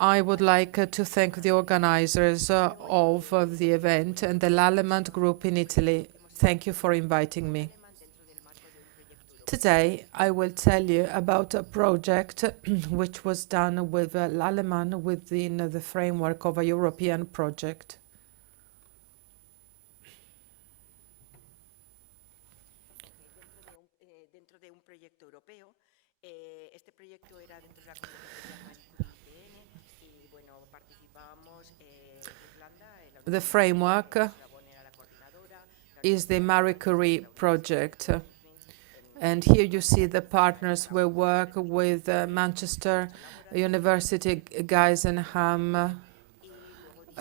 I would like to thank the organizers of the event and the Lallemand Group in Italy. Thank you for inviting me. Today, I will tell you about a project which was done with Lallemand within the framework of a European project. The framework is the Marie Curie project. And here you see the partners we work with Manchester University, Geisenheim,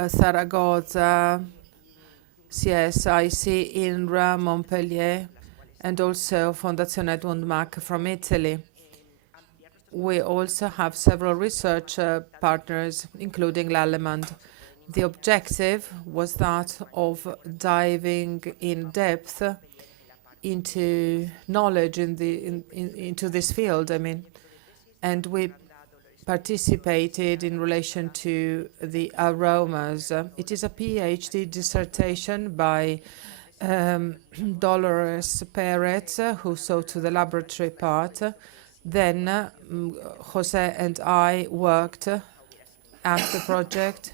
Zaragoza, CSIC, INRA, Montpellier, and also Fondazione Edmund Mack from Italy. We also have several research partners, including Lallemand. The objective was that of diving in depth into knowledge into this field, and we participated in relation to the aromas. It is a PhD dissertation by Dolores Perez, who saw to the laboratory part. Then Jose and I worked at the project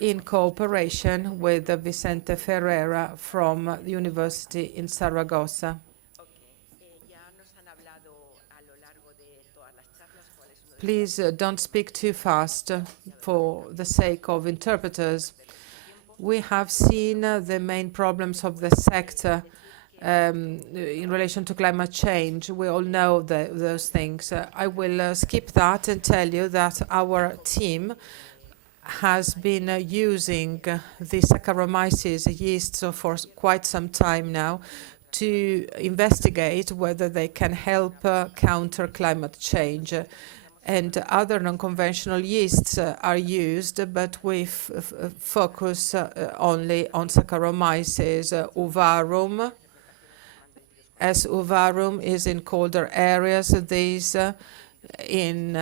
in cooperation with Vicente Ferreira from the University in Saragossa. Please don't speak too fast for the sake of interpreters. We have seen the main problems of the sector in relation to climate change. We all know those things. I will skip that and tell you that our team has been using the Saccharomyces yeasts for quite some time now to investigate whether they can help counter climate change. And other non-conventional yeasts are used, but we focus only on Saccharomyces ovarum. As ovarum is in colder areas, these in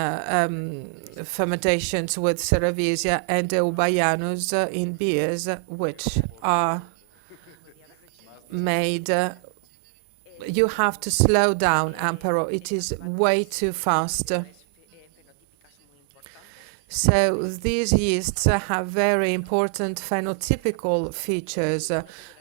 fermentations with Cerevisia, and Eubayanus in beers, which are made. You have to slow down, Amparo. It is way too fast. So these yeasts have very important phenotypical features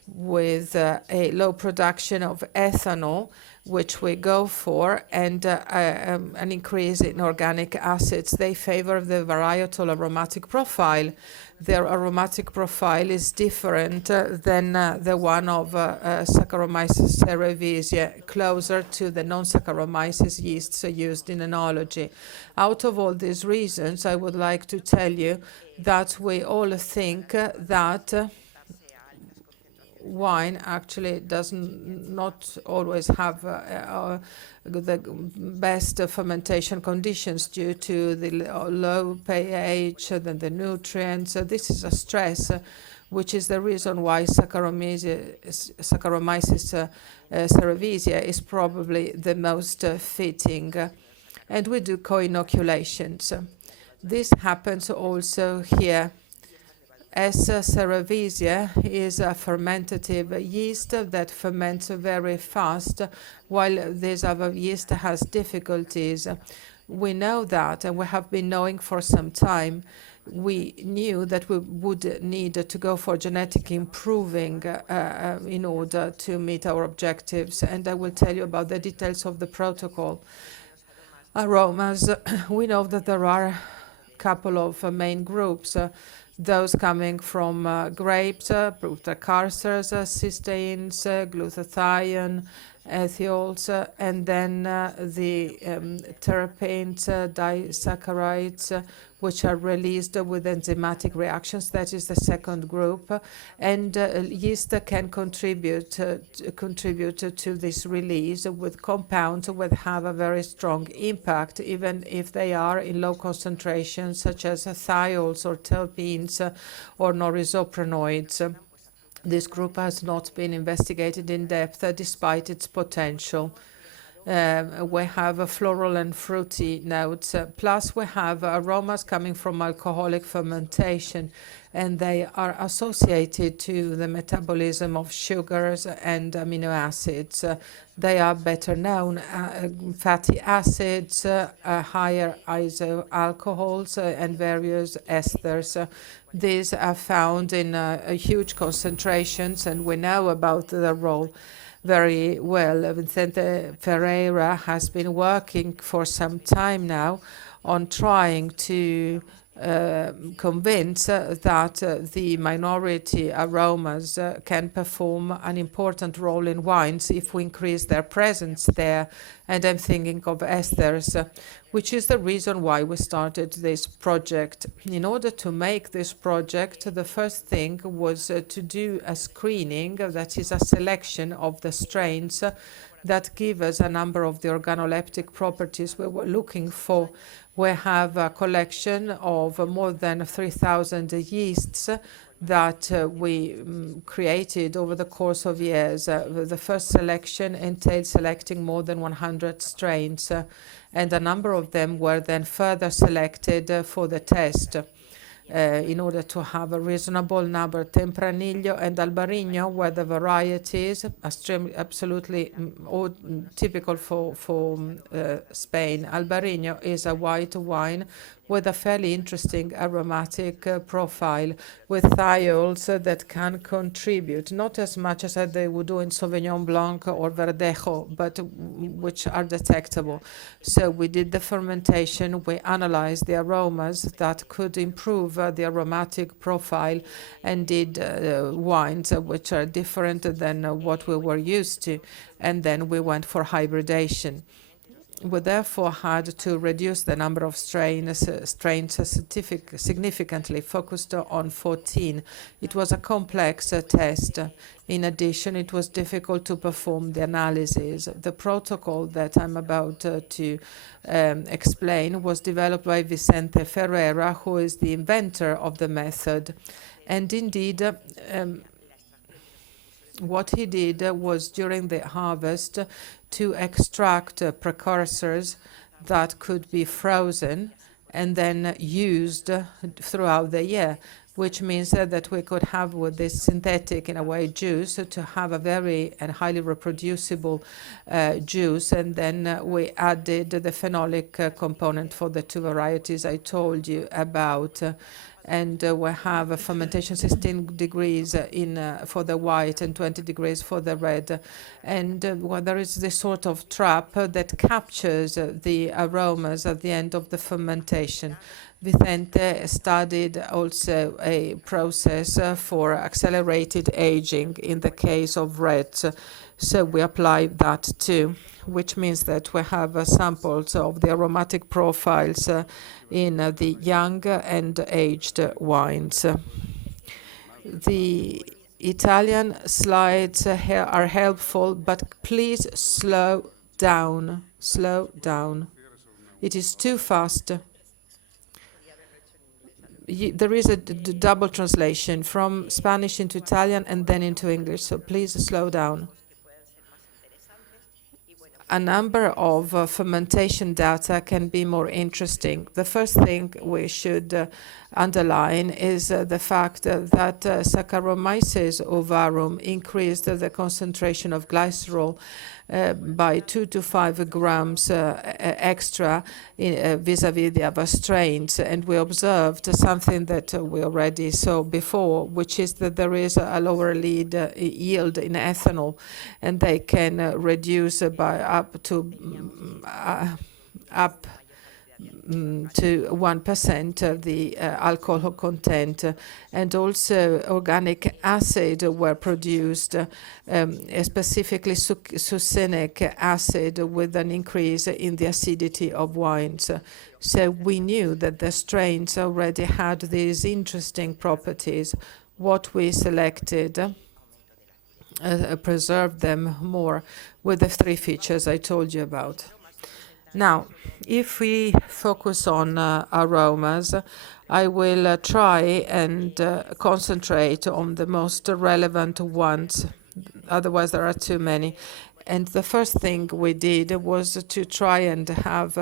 with a low production of ethanol, which we go for, and an increase in organic acids. They favor the varietal aromatic profile. Their aromatic profile is different than the one of Saccharomyces cerevisiae, closer to the non-Saccharomyces yeasts used in enology. Out of all these reasons, I would like to tell you that we all think that wine actually does not always have the best fermentation conditions due to the low pH and the nutrients. This is a stress, which is the reason why Saccharomyces cerevisiae is probably the most fitting. And we do co-inoculations. This happens also here. S. cerevisiae is a fermentative yeast that ferments very fast, while this other yeast has difficulties. We know that, and we have been knowing for some time. We knew that we would need to go for genetic improving in order to meet our objectives, and I will tell you about the details of the protocol. Aromas, we know that there are a couple of main groups. Those coming from grapes, precursors, cysteines, glutathione, ethiols, and then the terpenes, disaccharides, which are released with enzymatic reactions. That is the second group. And yeast can contribute to this release with compounds that have a very strong impact, even if they are in low concentrations, such as thiols or terpenes or norisoprenoids. This group has not been investigated in depth despite its potential. We have floral and fruity notes, plus we have aromas coming from alcoholic fermentation, and they are associated to the metabolism of sugars and amino acids. They are better known, fatty acids, higher isoalcohols, and various esters. These are found in huge concentrations, and we know about their role very well. Vicente Ferreira has been working for some time now on trying to convince that the minority aromas can perform an important role in wines if we increase their presence there. And I'm thinking of esters, which is the reason why we started this project. In order to make this project, the first thing was to do a screening, that is a selection of the strains that give us a number of the organoleptic properties we were looking for. We have a collection of more than 3,000 yeasts that we created over the course of years. The first selection entailed selecting more than 100 strains, and a number of them were then further selected for the test. In order to have a reasonable number. Tempranillo and Albarino were the varieties, absolutely typical for Spain. Albarino is a white wine with a fairly interesting aromatic profile, with thiols that can contribute, not as much as they would do in Sauvignon Blanc or Verdejo, but which are detectable. So we did the fermentation, we analyzed the aromas that could improve the aromatic profile, and did wines which are different than what we were used to, and then we went for hybridation. We therefore had to reduce the number of strains significantly, focused on 14. It was a complex test. In addition, it was difficult to perform the analysis. The protocol that I'm about to explain was developed by Vicente Ferreira, who is the inventor of the method. And indeed, what he did was, during the harvest, to extract precursors that could be frozen and then used throughout the year, which means that we could have, with this synthetic, in a way, juice, to have a very and highly reproducible juice. And then we added the phenolic component for the two varieties I told you about. And we have a fermentation 16 degrees for the white and 20 degrees for the red. And there is this sort of trap that captures the aromas at the end of the fermentation. Vicente studied also a process for accelerated aging in the case of reds. So we apply that too, which means that we have samples of the aromatic profiles in the young and aged wines. The Italian slides are helpful, but please slow down. Slow down. It is too fast. There is a double translation from Spanish into Italian and then into English, so please slow down. A number of fermentation data can be more interesting. The first thing we should underline is the fact that Saccharomyces ovarum increased the concentration of glycerol by 2 to 5 grams extra vis-à-vis the other strains. And we observed something that we already saw before, which is that there is a lower yield in ethanol, and they can reduce by up to 1% of the alcohol content. And also organic acid were produced, specifically succinic acid, with an increase in the acidity of wines. So we knew that the strains already had these interesting properties. What we selected preserved them more with the 3 features I told you about. Now, if we focus on aromas, I will try and concentrate on the most relevant ones. Otherwise, there are too many. And the first thing we did was to try and have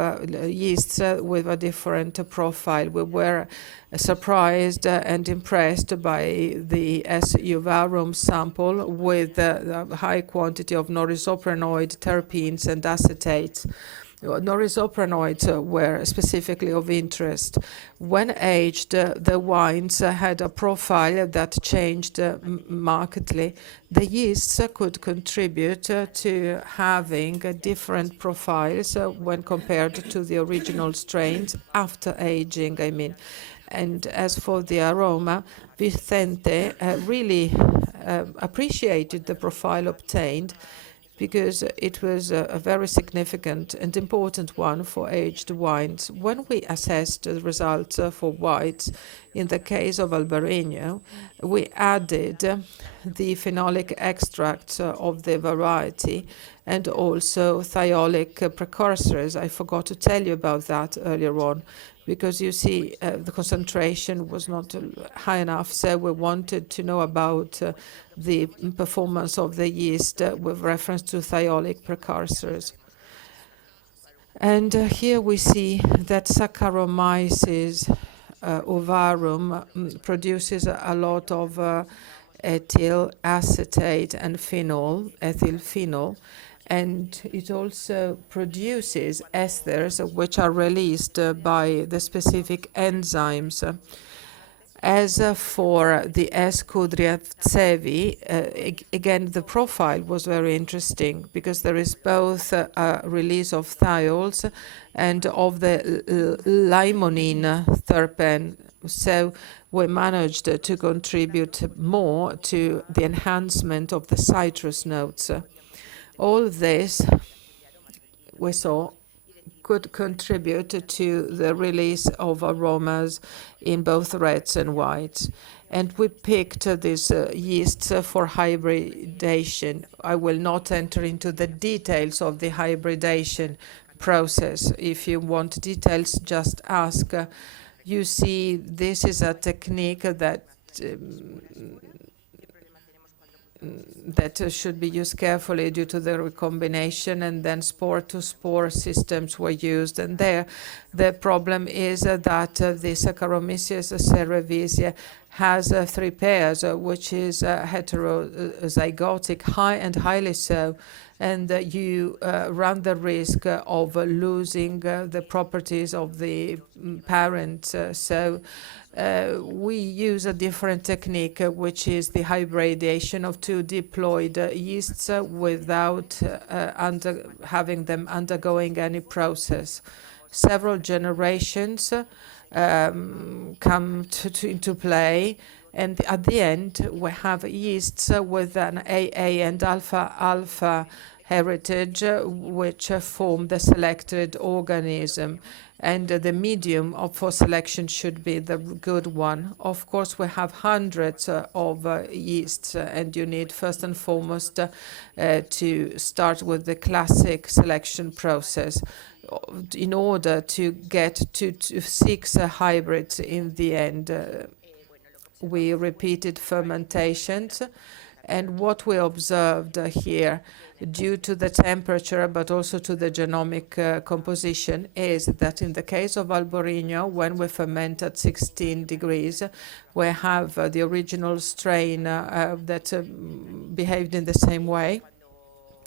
yeasts with a different profile. We were surprised and impressed by the S. uvarum sample with a high quantity of non-isoprenoid terpenes and acetates. Non-isoprenoids were specifically of interest. When aged, the wines had a profile that changed markedly. The yeasts could contribute to having different profiles when compared to the original strains after aging, I mean. And as for the aroma, Vicente really appreciated the profile obtained, because it was a very significant and important one for aged wines. When we assessed the results for whites, in the case of Albarino, we added the phenolic extracts of the variety and also thiolic precursors. I forgot to tell you about that earlier on, because you see the concentration was not high enough, so we wanted to know about the performance of the yeast with reference to thiolic precursors. And here we see that Saccharomyces ovarum produces a lot of ethyl acetate and phenol, ethyl phenol, and it also produces esters which are released by the specific enzymes. As for the S. kudryavtsevi, again, the profile was very interesting, because there is both a release of thiols and of the limonene terpene. So we managed to contribute more to the enhancement of the citrus notes. All this, we saw, could contribute to the release of aromas in both reds and whites. And we picked these yeasts for hybridation. I will not enter into the details of the hybridation process. If you want details, just ask. You see, this is a technique that should be used carefully due to the recombination, and then spore-to-spore systems were used. And there, the problem is that the Saccharomyces cerevisiae has 3 pairs, which is heterozygotic, high and highly so, and you run the risk of losing the properties of the parent. So we use a different technique, which is the hybridation of 2 diploid yeasts without having them undergoing any process. Several generations come into play, and at the end we have yeasts with an AA and alpha heritage, which form the selected organism, and the medium for selection should be the good one. Of course, we have hundreds of yeasts, and you need first and foremost to start with the classic selection process in order to get to 6 hybrids in the end. We repeated fermentations, and what we observed here, due to the temperature but also to the genomic composition, is that in the case of Albarino, when we ferment at 16 degrees, we have the original strain that behaved in the same way,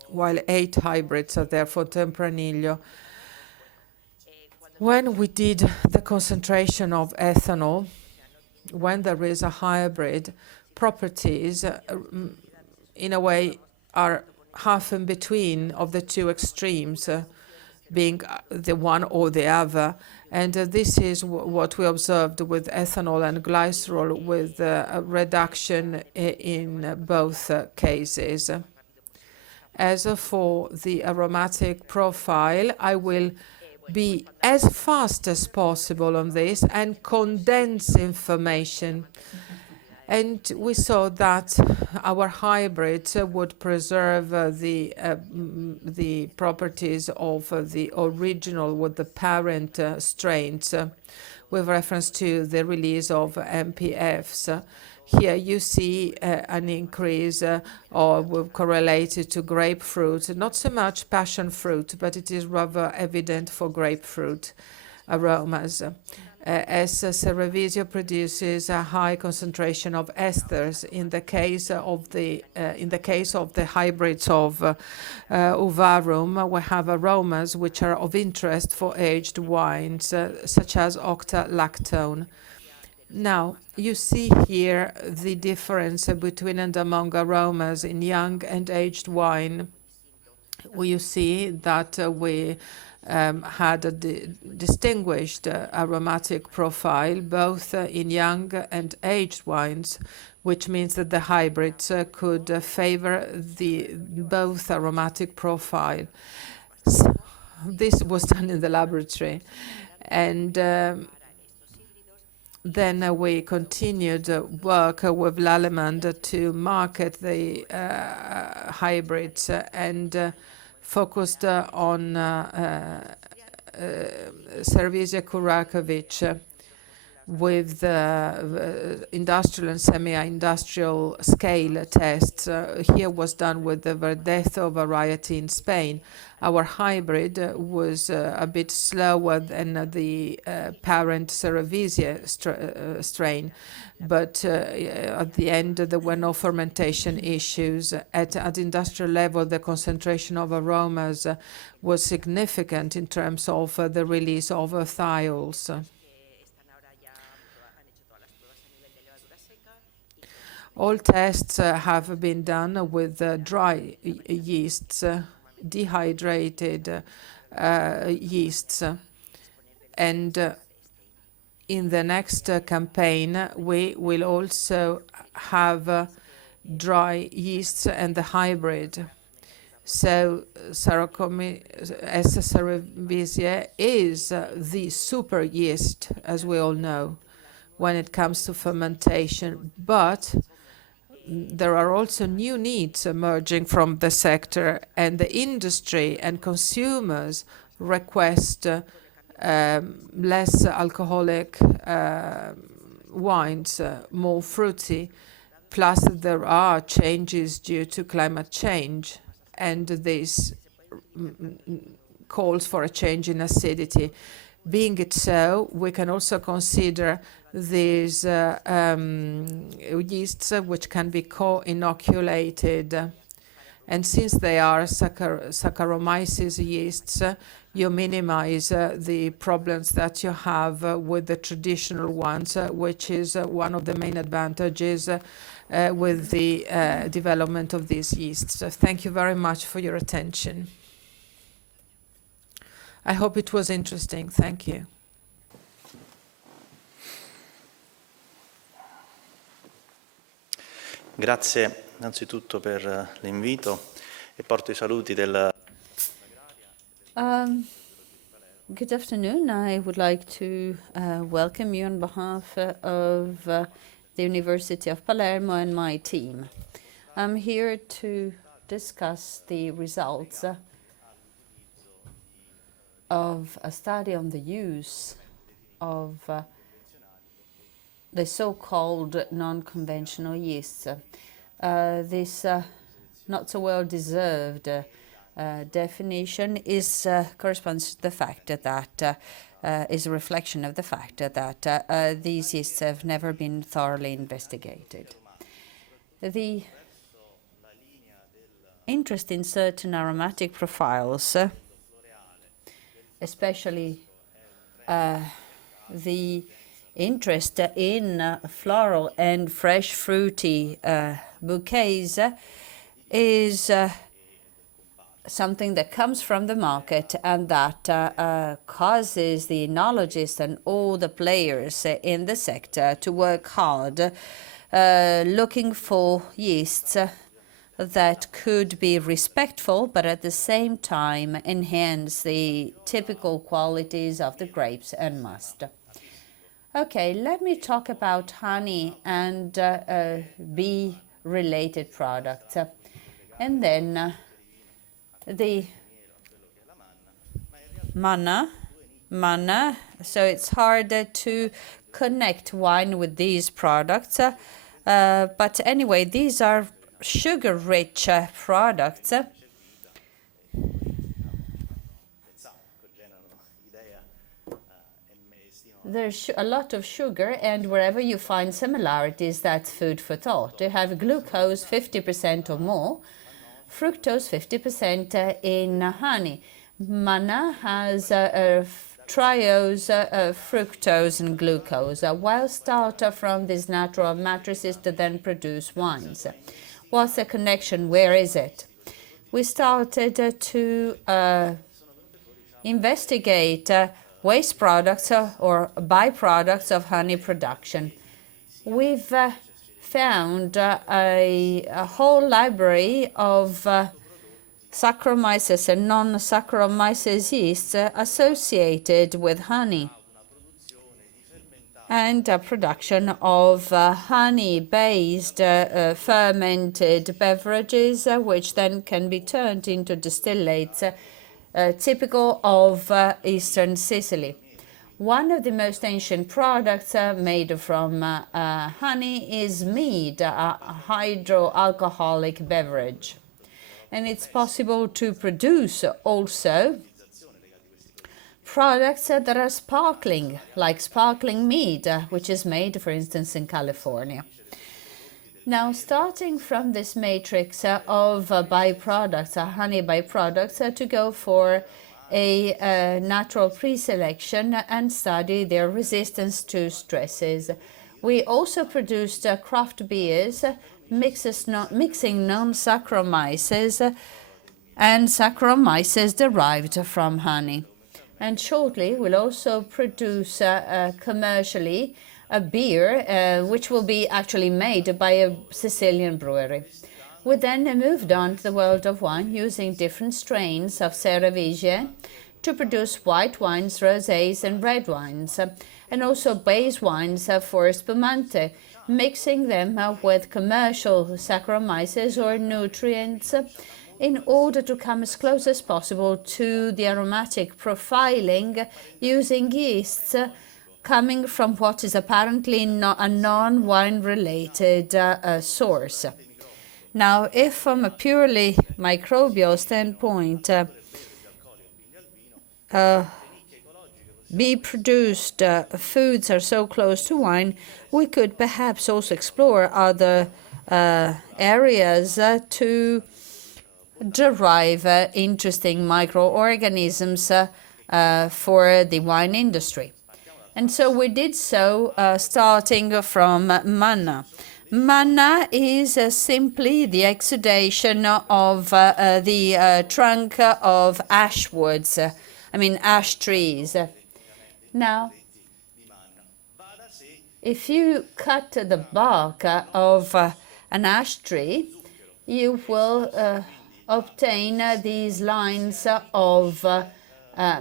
while 8 hybrids are there for Tempranillo. When we did the concentration of ethanol, when there is a hybrid, properties in a way are half in between of the 2 extremes, being the one or the other. And this is what we observed with ethanol and glycerol, with a reduction in both cases. As for the aromatic profile, I will be as fast as possible on this and condense information. And we saw that our hybrids would preserve the properties of the original with the parent strains with reference to the release of MPFs. Here you see an increase correlated to grapefruit, not so much passion fruit, but it is rather evident for grapefruit aromas. As Cerevisia produces a high concentration of esters, in the case of the hybrids of Uvarum, we have aromas which are of interest for aged wines, such as octalactone. Now, you see here the difference between and among aromas in young and aged wine. You see that we had a distinguished aromatic profile, both in young and aged wines, which means that the hybrids could favor both aromatic profile. So this was done in the laboratory. And then we continued work with Lallemand to market the hybrids and focused on Cerevisia Kurakovic with industrial and semi-industrial scale tests. Here was done with the Verdejo variety in Spain. Our hybrid was a bit slower than the parent Cerevisia strain, but at the end there were no fermentation issues. At industrial level, the concentration of aromas was significant in terms of the release of thiols. All tests have been done with dry yeasts, dehydrated yeasts. And in the next campaign, we will also have dry yeasts and the hybrid. So Cerevisia is the super yeast, as we all know, when it comes to fermentation. But there are also new needs emerging from the sector, and the industry and consumers request less alcoholic wines, more fruity. Plus, there are changes due to climate change, and this calls for a change in acidity. Being it so, we can also consider these yeasts which can be co-inoculated. And since they are Saccharomyces yeasts, you minimize the problems that you have with the traditional ones, which is one of the main advantages with the development of these yeasts. Thank you very much for your attention. I hope it was interesting. Thank you. Grazie innanzitutto per l'invito e porto I saluti del... Good afternoon. I would like to welcome you on behalf of the University of Palermo and my team. I'm here to discuss the results of a study on the use of the so-called non-conventional yeasts. This not so well-deserved definition corresponds to the fact that is a reflection of the fact that these yeasts have never been thoroughly investigated. The interest in certain aromatic profiles, especially the interest in floral and fresh fruity bouquets, is something that comes from the market and that causes the enologists and all the players in the sector to work hard looking for yeasts that could be respectful, but at the same time enhance the typical qualities of the grapes and must. Okay, let me talk about honey and bee-related products. And then the manna. So it's harder to connect wine with these products. But anyway, these are sugar-rich products. There's a lot of sugar, and wherever you find similarities, that's food for thought. You have glucose 50% or more, fructose 50% in honey. Manna has triose, fructose, and glucose. We'll start from these natural matrices to then produce wines. What's the connection? Where is it? We started to investigate waste products or byproducts of honey production. We've found a whole library of Saccharomyces and non-Saccharomyces yeasts associated with honey, and production of honey-based fermented beverages, which then can be turned into distillates typical of eastern Sicily. One of the most ancient products made from honey is mead, a hydroalcoholic beverage. And it's possible to produce also products that are sparkling, like sparkling mead, which is made, for instance, in California. Now, starting from this matrix of byproducts, honey byproducts, to go for a natural pre-selection and study their resistance to stresses. We also produced craft beers, mixing non-Saccharomyces and Saccharomyces derived from honey. And shortly, we'll also produce commercially a beer, which will be actually made by a Sicilian brewery. We then moved on to the world of wine, using different strains of Cerevisiae to produce white wines, rosés, and red wines, and also base wines for spumante, mixing them with commercial Saccharomyces or nutrients in order to come as close as possible to the aromatic profiling using yeasts coming from what is apparently a non-wine related source. Now, if from a purely microbial standpoint, bee-produced foods are so close to wine, we could perhaps also explore other areas to derive interesting microorganisms for the wine industry. And so we did so starting from manna. Manna is simply the exudation of the trunk of ash trees. Now, if you cut the bark of an ash tree, you will obtain these lines of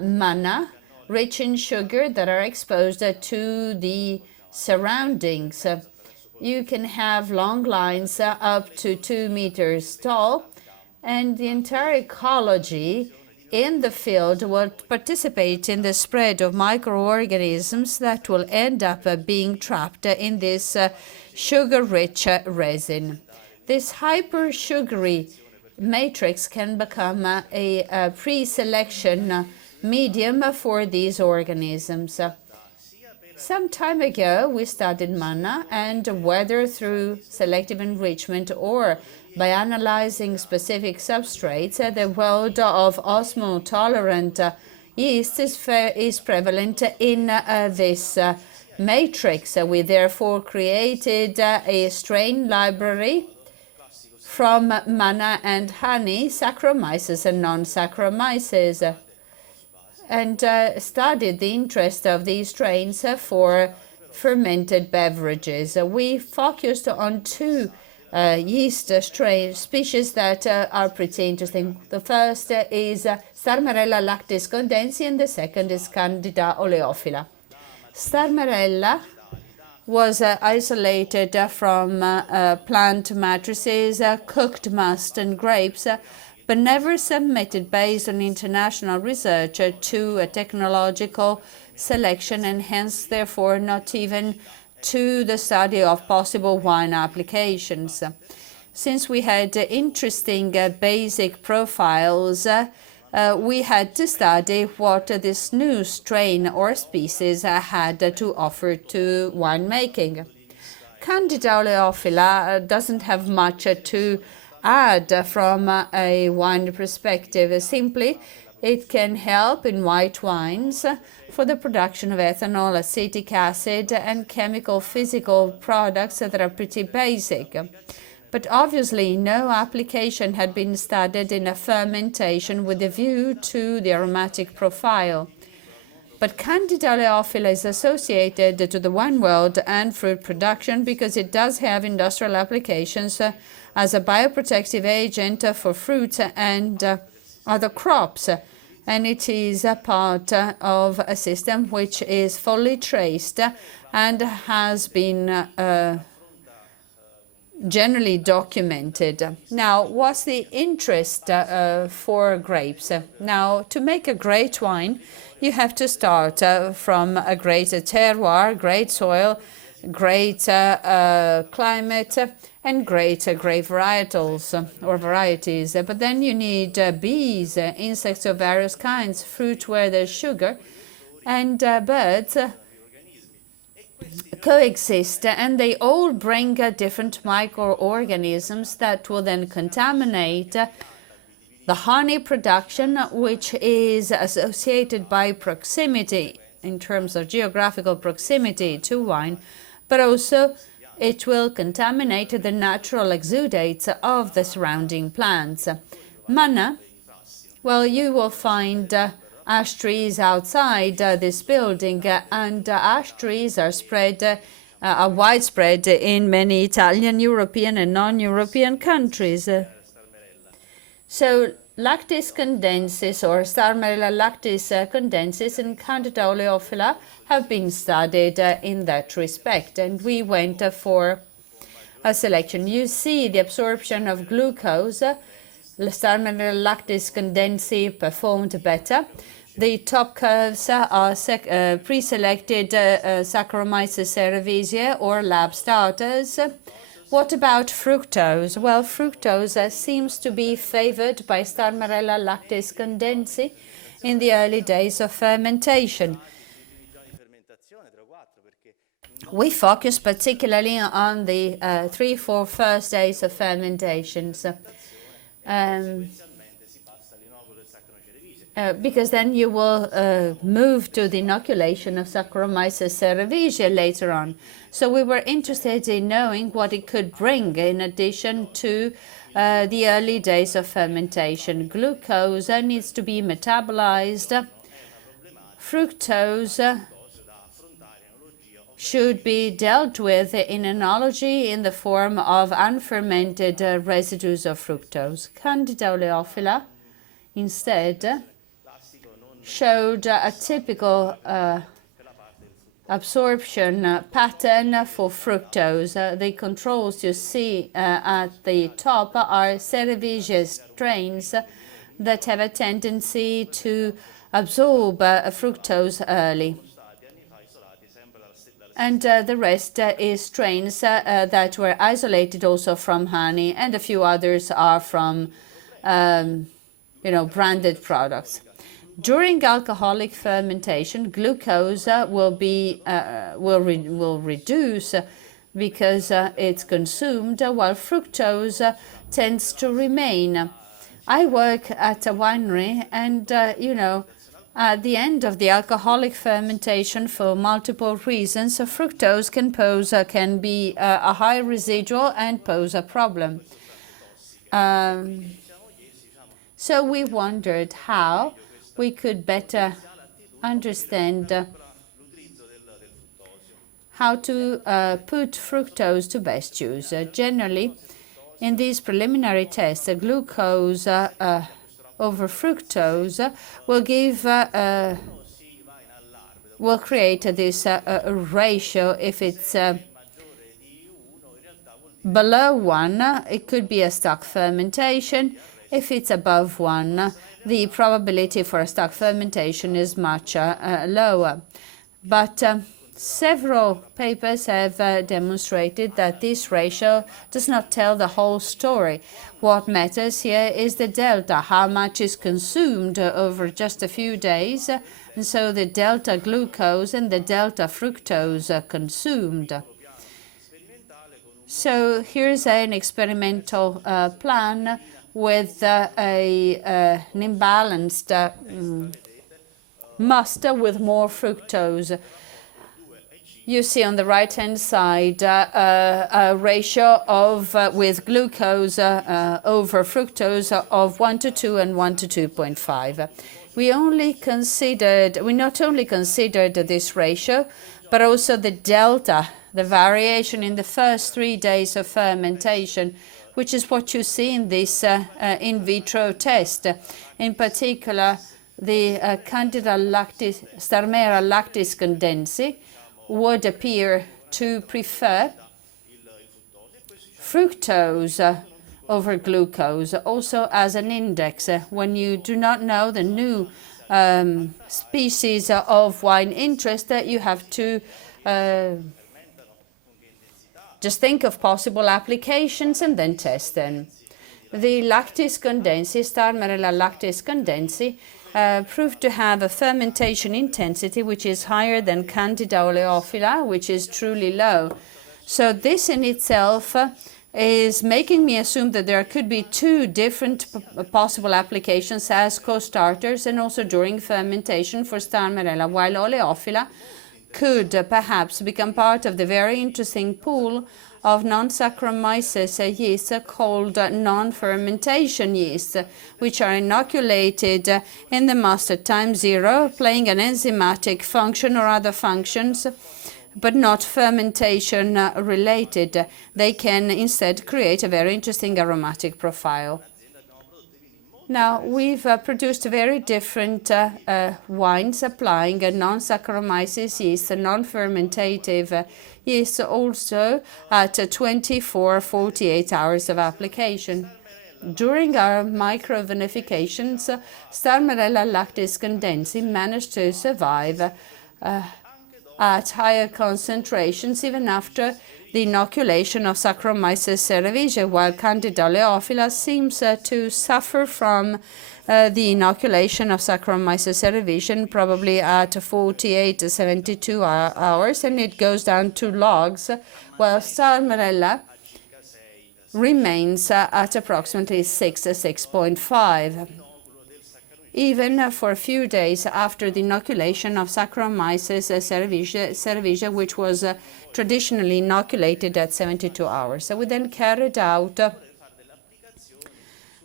manna, rich in sugar, that are exposed to the surroundings. You can have long lines up to 2 meters tall, and the entire ecology in the field will participate in the spread of microorganisms that will end up being trapped in this sugar-rich resin. This hyper-sugary matrix can become a pre-selection medium for these organisms. Some time ago, we studied manna, and whether through selective enrichment or by analyzing specific substrates, the world of osmotolerant yeast is prevalent in this matrix. We therefore created a strain library from manna and honey, Saccharomyces and non-Saccharomyces, and studied the interest of these strains for fermented beverages. We focused on 2 yeast strain species that are pretty interesting. The first is Starmarella lactis condensi, and the second is Candida oleophila. Starmarella was isolated from plant matrices, cooked must and grapes, but never submitted based on international research to a technological selection, and hence therefore not even to the study of possible wine applications. Since we had interesting basic profiles, we had to study what this new strain or species had to offer to winemaking. Candida oleophila doesn't have much to add from a wine perspective. Simply, it can help in white wines for the production of ethanol, acetic acid, and chemical physical products that are pretty basic. But obviously, no application had been studied in a fermentation with a view to the aromatic profile. But Candida oleophila is associated to the wine world and fruit production because it does have industrial applications as a bioprotective agent for fruits and other crops. And it is a part of a system which is fully traced and has been generally documented. Now, what's the interest for grapes? Now, to make a great wine, you have to start from a great terroir, great soil, great climate, and great grape varietals or varieties. But then you need bees, insects of various kinds, fruit where there's sugar, and birds coexist, and they all bring different microorganisms that will then contaminate the honey production, which is associated by proximity in terms of geographical proximity to wine, but also it will contaminate the natural exudates of the surrounding plants. Manna, well, you will find ash trees outside this building, and ash trees are are widespread in many Italian, European, and non-European countries. So Lactis condensis or Starmarella lactis condensis and Candida oleophila have been studied in that respect, and we went for a selection. You see the absorption of glucose. Starmarella lactis condensi performed better. The top curves are pre-selected Saccharomyces cerevisiae or lab starters. What about fructose? Well, fructose seems to be favored by Starmarella lactis condensi in the early days of fermentation. We focus particularly on the 3-4 first days of fermentations. Because then you will move to the inoculation of Saccharomyces cerevisiae later on. So we were interested in knowing what it could bring in addition to the early days of fermentation. Glucose needs to be metabolized. Fructose should be dealt with in enology in the form of unfermented residues of fructose. Candida oleophila, instead, showed a typical absorption pattern for fructose. The controls you see at the top are cerevisiae strains that have a tendency to absorb fructose early. And the rest is strains that were isolated also from honey, and a few others are from branded products. During alcoholic fermentation, glucose will reduce because it's consumed, while fructose tends to remain. I work at a winery, and at the end of the alcoholic fermentation, for multiple reasons, fructose can be a high residual and pose a problem. So we wondered how we could better understand how to put fructose to best use. Generally, in these preliminary tests, glucose over fructose will create this ratio. If it's below 1, it could be a stock fermentation. If it's above 1, the probability for a stock fermentation is much lower. But Several papers have demonstrated that this ratio does not tell the whole story. What matters here is the delta, how much is consumed over just a few days, and so the delta glucose and the delta fructose consumed. So here's an experimental plan with an imbalanced mustard with more fructose. You see on the right-hand side a ratio of with glucose over fructose of 1 to 2 and 1 to 2.5. We not only considered this ratio, but also the delta, the variation in the first 3 days of fermentation, which is what you see in this in vitro test. In particular, the Candida lactis, Starmera lactis condensi, would appear to prefer fructose over glucose, also as an index. When you do not know the new species of wine interest, you have to just think of possible applications and then test them. The lactis condensi, Starmerella lactis condensi, proved to have a fermentation intensity which is higher than Candida oleophila, which is truly low. So this in itself is making me assume that there could be two different possible applications as co-starters and also during fermentation for Starmerella, while oleophila could perhaps become part of the very interesting pool of non-Saccharomyces yeasts called non-fermentation yeasts, which are inoculated in the mustard time 0, playing an enzymatic function or other functions, but not fermentation related. They can instead create a very interesting aromatic profile. Now, we've produced very different wines applying a non-Saccharomyces yeast, a non-fermentative yeast, also at 24-48 hours of application. During our microvinifications, Starmerella lactis condensi managed to survive at higher concentrations even after the inoculation of Saccharomyces cerevisiae, while Candida oleophila seems to suffer from the inoculation of Saccharomyces cerevisiae probably at 48 to 72 hours, and it goes down to logs, while Starmerella remains at approximately 6 to 6.5. Even for a few days after the inoculation of Saccharomyces cerevisiae, which was traditionally inoculated at 72 hours. So we then carried out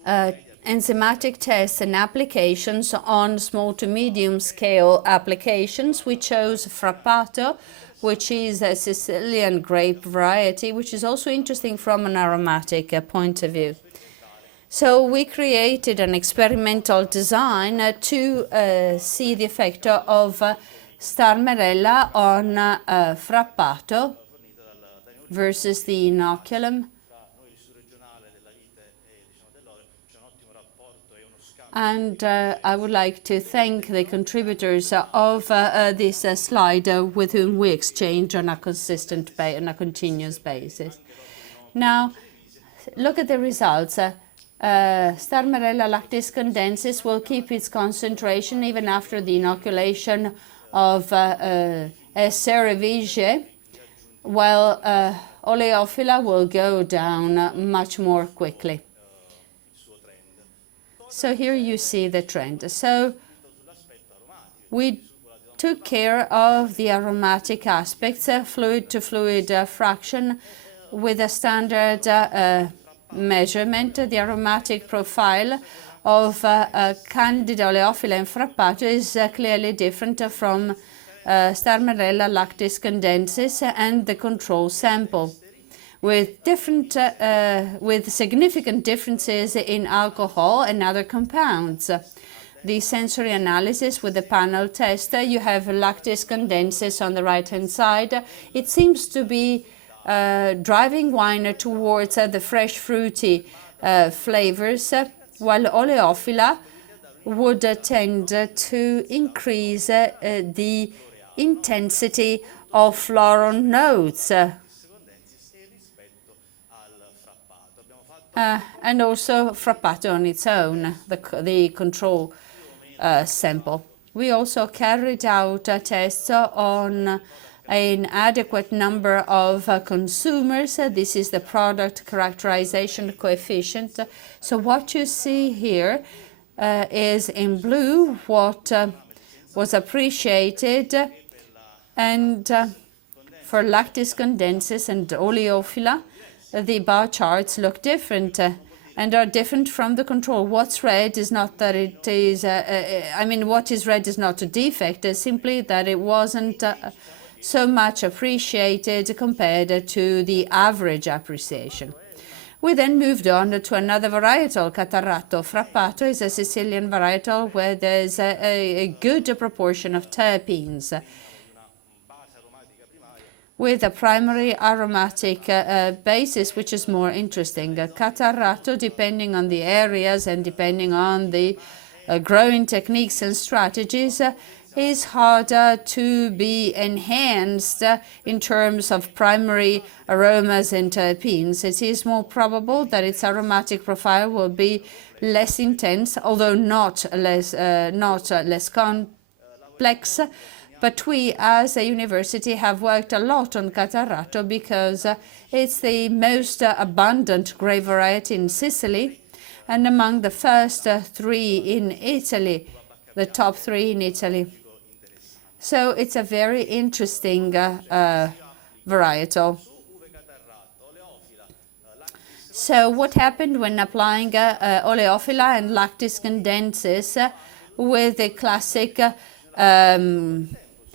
enzymatic tests and applications on small to medium scale applications. We chose Frappato, which is a Sicilian grape variety, which is also interesting from an aromatic point of view. So we created an experimental design to see the effect of Starmerella on Frappato versus the inoculum. And I would like to thank the contributors of this slide with whom we exchange on a consistent on a continuous basis. Now, look at the results. Starmerella lactis condensis will keep its concentration even after the inoculation of cerevisiae, while oleophila will go down much more quickly. So here you see the trend. So we took care of the aromatic aspects, fluid-to-fluid fraction, with a standard measurement. The aromatic profile of Candida oleophila and Frappato is clearly different from Starmerella lactis condensis and the control sample, with significant differences in alcohol and other compounds. The sensory analysis with the panel test, you have lactis condensis on the right-hand side. It seems to be driving wine towards the fresh fruity flavors, while oleophila would tend to increase the intensity of floral notes. And also frappato on its own, the control sample. We also carried out tests on an adequate number of consumers. This is the product characterization coefficient. So what you see here is in blue what was appreciated, and for lactis condenses and oleophylla, the bar charts look different and are different from the control. What's red is not that it is, what is red is not a defect, it's simply that it wasn't so much appreciated compared to the average appreciation. We then moved on to another varietal, Catarratto. Frappato is a Sicilian varietal where there's a good proportion of terpenes, with a primary aromatic basis, which is more interesting. Catarratto, depending on the areas and depending on the growing techniques and strategies, is harder to be enhanced in terms of primary aromas and terpenes. It is more probable that its aromatic profile will be less intense, although not less complex. But we, as a university, have worked a lot on Catarratto because it's the most abundant grape variety in Sicily and among the first three in Italy, the top three in Italy. So it's a very interesting varietal. So what happened when applying oleophylla and lactis condenses with the classic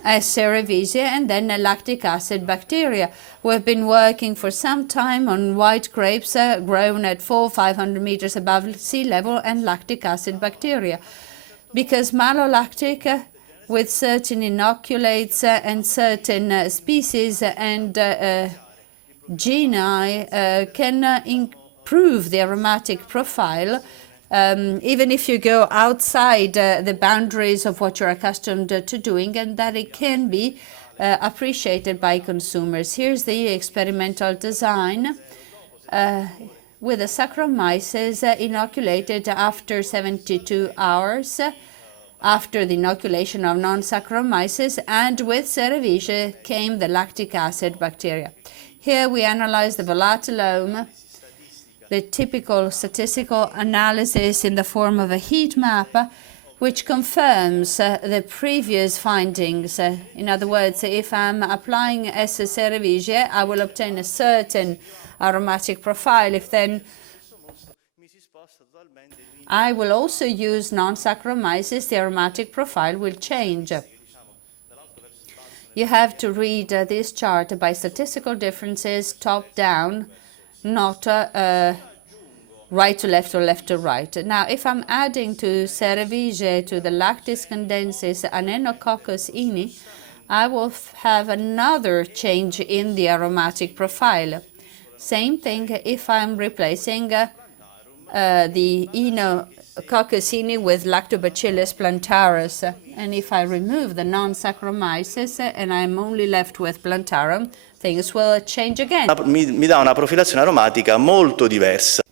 Cerevisiae and then lactic acid bacteria? We've been working for some time on white grapes grown at 400-500 meters above sea level and lactic acid bacteria, because malolactic with certain inoculates and certain species and geni can improve the aromatic profile, even if you go outside the boundaries of what you're accustomed to doing, and that it can be appreciated by consumers. Here's the experimental design with the Saccharomyces inoculated after 72 hours after the inoculation of non-Saccharomyces, and with Cerevisiae came the lactic acid bacteria. Here we analyze the volatilome, the typical statistical analysis in the form of a heat map, which confirms the previous findings. In other words, if I'm applying S. cerevisiae, I will obtain a certain aromatic profile. If then I will also use non-Saccharomyces, the aromatic profile will change. You have to read this chart by statistical differences, top down, not right to left or left to right. Now, if I'm adding to Cerevisiae, to the lactis condenses, Anaenococcus ini, I will have another change in the aromatic profile. Same thing if I'm replacing the Enococcus ini with Lactobacillus plantarum. And if I remove the non-Saccharomyces and I'm only left with plantarum, things will change again. Mi dà una profilazione aromatica molto diversa.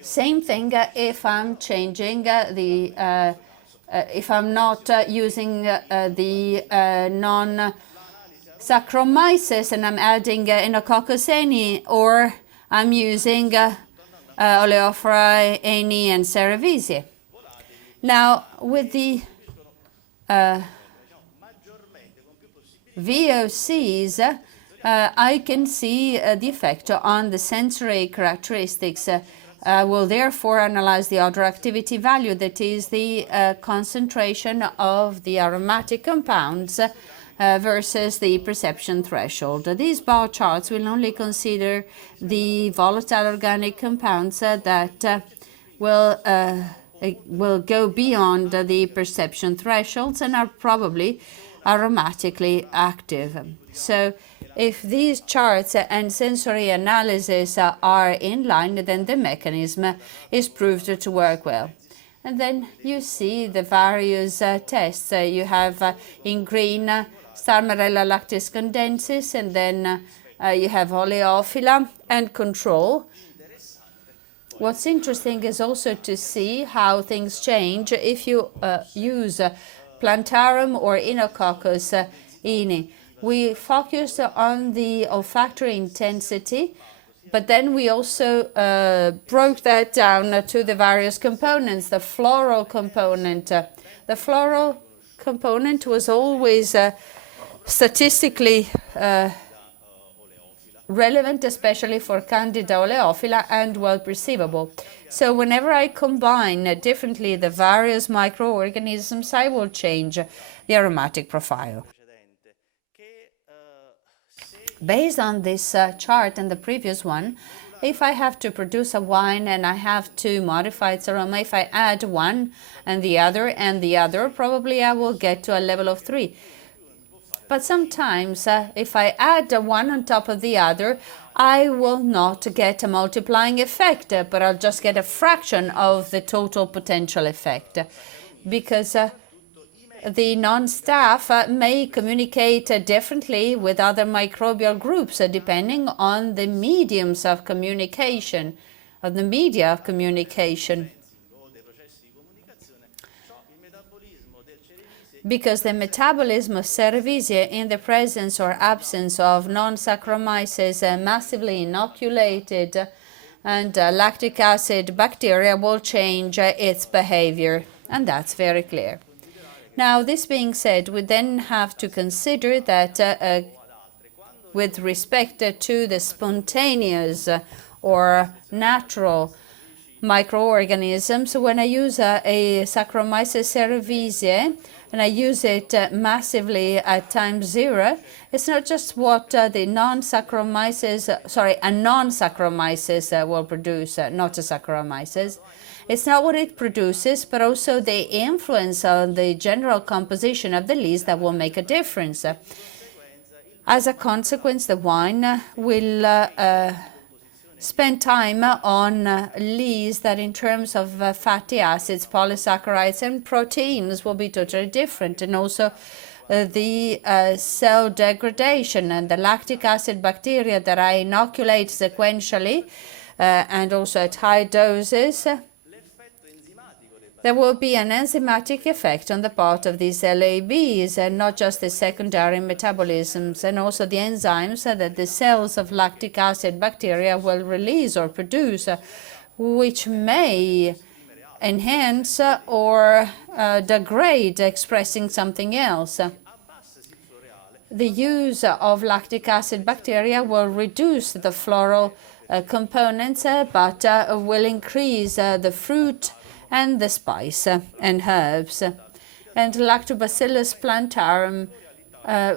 Same thing if I'm changing if I'm not using the non-Saccharomyces and I'm adding Enococcus ini, or I'm using Oleophora ini and Cerevisiae. Now, with the VOCs, I can see the effect on the sensory characteristics. I will therefore analyze the odor activity value, that is the concentration of the aromatic compounds versus the perception threshold. These bar charts will only consider the volatile organic compounds that will go beyond the perception thresholds and are probably aromatically active. So if these charts and sensory analysis are in line, then the mechanism is proved to work well. And then you see the various tests. You have in green Starmarella lactis condensis, and then you have Oleophila and control. What's interesting is also to see how things change if you use Plantarum or Enococcus ini. We focused on the olfactory intensity, but then we also broke that down to the various components. The floral component. The floral component was always statistically relevant, especially for Candida oleophila, and well perceivable. So whenever I combine differently the various microorganisms, I will change the aromatic profile. Based on this chart and the previous one, if I have to produce a wine and I have to modify its aroma, if I add one and the other, probably I will get to a level of 3. But sometimes, if I add one on top of the other, I will not get a multiplying effect, but I'll just get a fraction of the total potential effect, because the non-staff may communicate differently with other microbial groups, depending on the mediums of communication, of the media of communication. Because the metabolism of Cerevisiae in the presence or absence of non-Saccharomyces massively inoculated and lactic acid bacteria will change its behavior, and that's very clear. Now, this being said, we then have to consider that with respect to the spontaneous or natural microorganisms, when I use a Saccharomyces cerevisiae, and I use it massively at time 0, it's not just what a non-Saccharomyces will produce, not a Saccharomyces. It's not what it produces, but also the influence on the general composition of the lees that will make a difference. As a consequence, the wine will spend time on lees that in terms of fatty acids, polysaccharides and proteins will be totally different, and also the cell degradation and the lactic acid bacteria that I inoculate sequentially and also at high doses. There will be an enzymatic effect on the part of these LABs, and not just the secondary metabolisms, and also the enzymes that the cells of lactic acid bacteria will release or produce, which may enhance or degrade, expressing something else. The use of lactic acid bacteria will reduce the floral components, but will increase the fruit and the spice and herbs. And Lactobacillus plantarum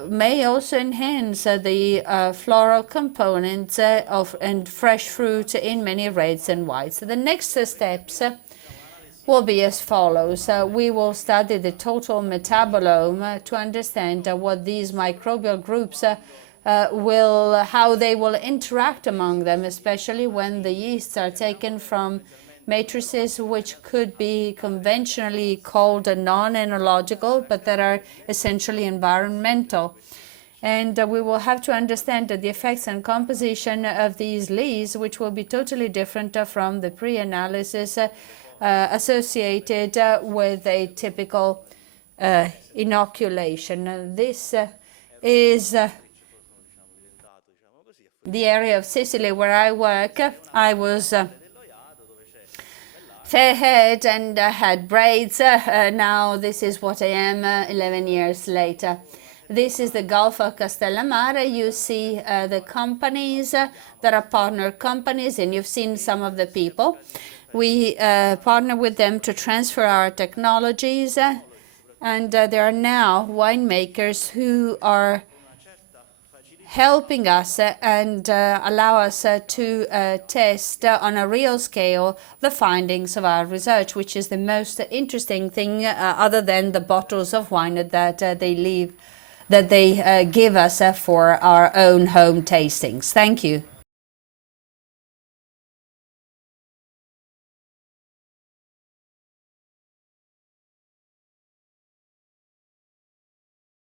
may also enhance the floral components and fresh fruit in many reds and whites. So the next steps will be as follows. We will study the total metabolome to understand what these microbial groups how they will interact among them, especially when the yeasts are taken from matrices which could be conventionally called non-oenological, but that are essentially environmental. And we will have to understand the effects and composition of these lees, which will be totally different from the pre-analysis associated with a typical inoculation. This is the area of Sicily where I work. I was fair-haired and had braids. Now this is what I am 11 years later. This is the Gulf of Castellamare. You see the companies that are partner companies, and you've seen some of the people. We partner with them to transfer our technologies, and there are now winemakers who are helping us and allow us to test on a real scale the findings of our research, which is the most interesting thing other than the bottles of wine that they give us for our own home tastings. Thank you.